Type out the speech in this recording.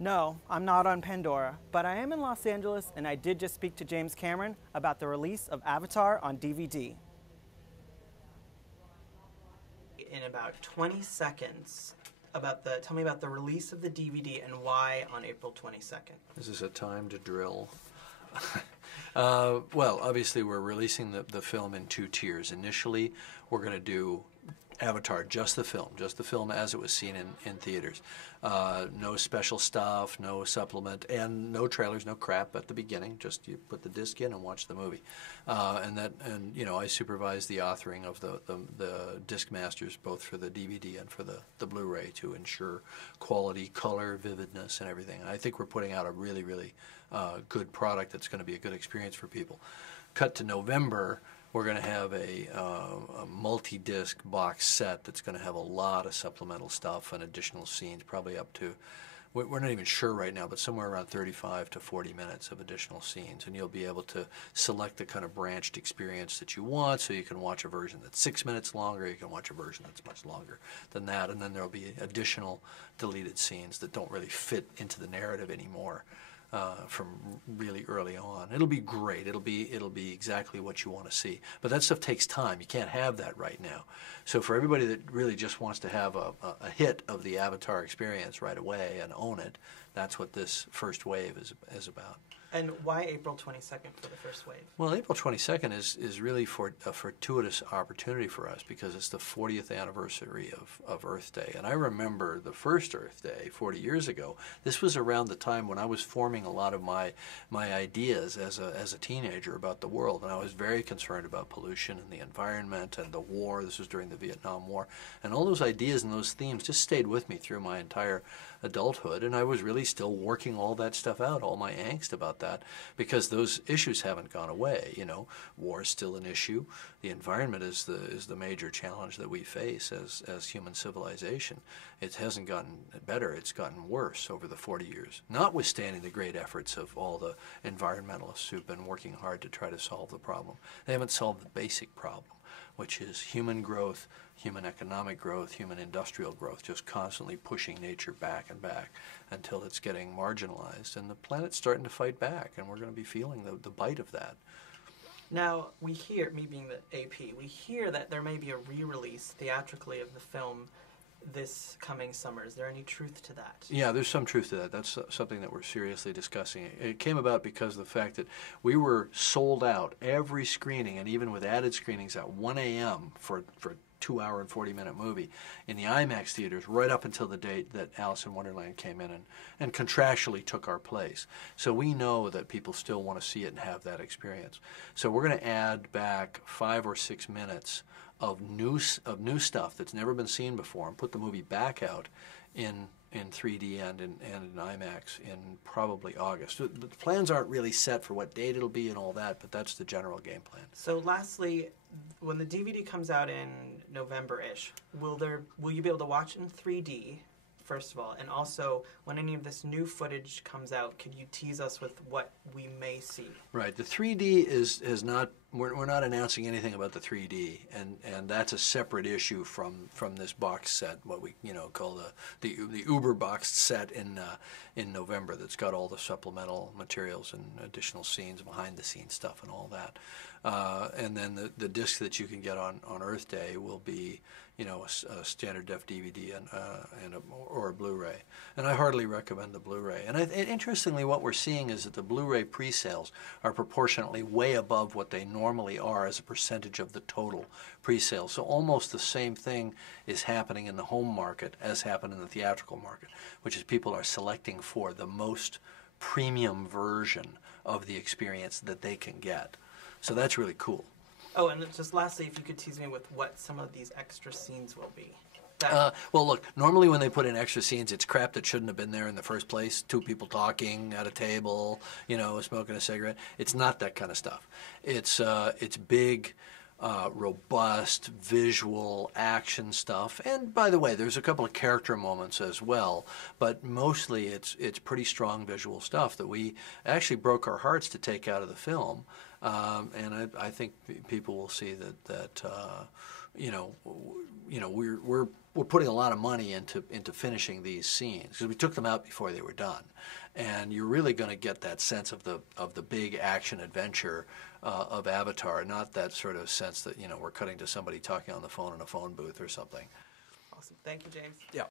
No, I'm not on Pandora, but I am in Los Angeles and I did just speak to James Cameron about the release of Avatar on DVD. In about 20 seconds, tell me about the release of the DVD and why on April 22nd. This is a time to drill. Well, obviously we're releasing the film in two tiers. Initially, we're going to do Avatar, just the film as it was seen in theaters. No special stuff, no supplement, and no trailers, no crap at the beginning. Just you put the disc in and watch the movie. And you know, I supervise the authoring of the disc masters, both for the DVD and for the Blu-ray, to ensure quality, color, vividness, and everything. And I think we're putting out a really, really good product that's going to be a good experience for people. Cut to November, we're going to have a multi-disc box set that's going to have a lot of supplemental stuff and additional scenes, probably up to, we're not even sure right now, but somewhere around 35 to 40 minutes of additional scenes. And you'll be able to select the kind of branched experience that you want, so you can watch a version that's 6 minutes longer, you can watch a version that's much longer than that, and then there'll be additional deleted scenes that don't really fit into the narrative anymore. From really early on. It'll be great. It'll be exactly what you want to see. But that stuff takes time. You can't have that right now. So for everybody that really just wants to have a hit of the Avatar experience right away and own it, that's what this first wave is about. And why April 22nd for the first wave? Well, April 22nd is really for a fortuitous opportunity for us because it's the 40th anniversary of Earth Day. And I remember the first Earth Day 40 years ago. This was around the time when I was forming a lot of my ideas as a teenager about the world. And I was very concerned about pollution and the environment and the war. This was during the Vietnam War. And all those ideas and those themes just stayed with me through my entire adulthood, and I was really still working all that stuff out, all my angst about that, because those issues haven't gone away. You know, war is still an issue. The environment is the major challenge that we face as human civilization. It hasn't gotten better, it's gotten worse over the 40 years, notwithstanding the great efforts of all the environmentalists who've been working hard to try to solve the problem. They haven't solved the basic problem, which is human growth, human economic growth, human industrial growth, just constantly pushing nature back and back until it's getting marginalized. And the planet's starting to fight back, and we're going to be feeling the bite of that. Now, we hear, me being the AP, we hear that there may be a re-release theatrically of the film this coming summer. Is there any truth to that? Yeah, there's some truth to that. That's something that we're seriously discussing. It came about because of the fact that we were sold out every screening, and even with added screenings at 1 a.m. for 2-hour and 40-minute movie in the IMAX theaters right up until the date that Alice in Wonderland came in and contractually took our place. So we know that people still want to see it and have that experience. So we're going to add back 5 or 6 minutes of new stuff that's never been seen before and put the movie back out in 3D and in IMAX in probably August. The plans aren't really set for what date it'll be and all that, but that's the general game plan. So lastly, when the DVD comes out in November-ish, will you be able to watch it in 3D, first of all? And also, when any of this new footage comes out, could you tease us with what we may see? Right. The 3D is not, we're not announcing anything about the 3D, and that's a separate issue from this box set, what we call the Uber boxed set in November, that's got all the supplemental materials and additional scenes, behind the scenes stuff and all that. And then the disc that you can get on Earth Day will be, a standard def DVD or a Blu-ray. And I heartily recommend the Blu-ray. And interestingly, what we're seeing is that the Blu-ray pre-sales are proportionately way above what they normally are as a percentage of the total pre-sales. So almost the same thing is happening in the home market as happened in the theatrical market, which is people are selecting for the most premium version of the experience that they can get. So that's really cool. Oh, and just lastly, if you could tease me with what some of these extra scenes will be. Well, look, normally when they put in extra scenes, it's crap that shouldn't have been there in the first place. 2 people talking at a table, smoking a cigarette. It's not that kind of stuff. It's big, robust, visual, action stuff. And by the way, there's a couple of character moments as well, but mostly it's pretty strong visual stuff that we actually broke our hearts to take out of the film. And I think people will see that we're we're putting a lot of money into finishing these scenes because we took them out before they were done, and you're really going to get that sense of the big action adventure of Avatar, not that sort of sense that we're cutting to somebody talking on the phone in a phone booth or something. Awesome. Thank you, James. Yeah.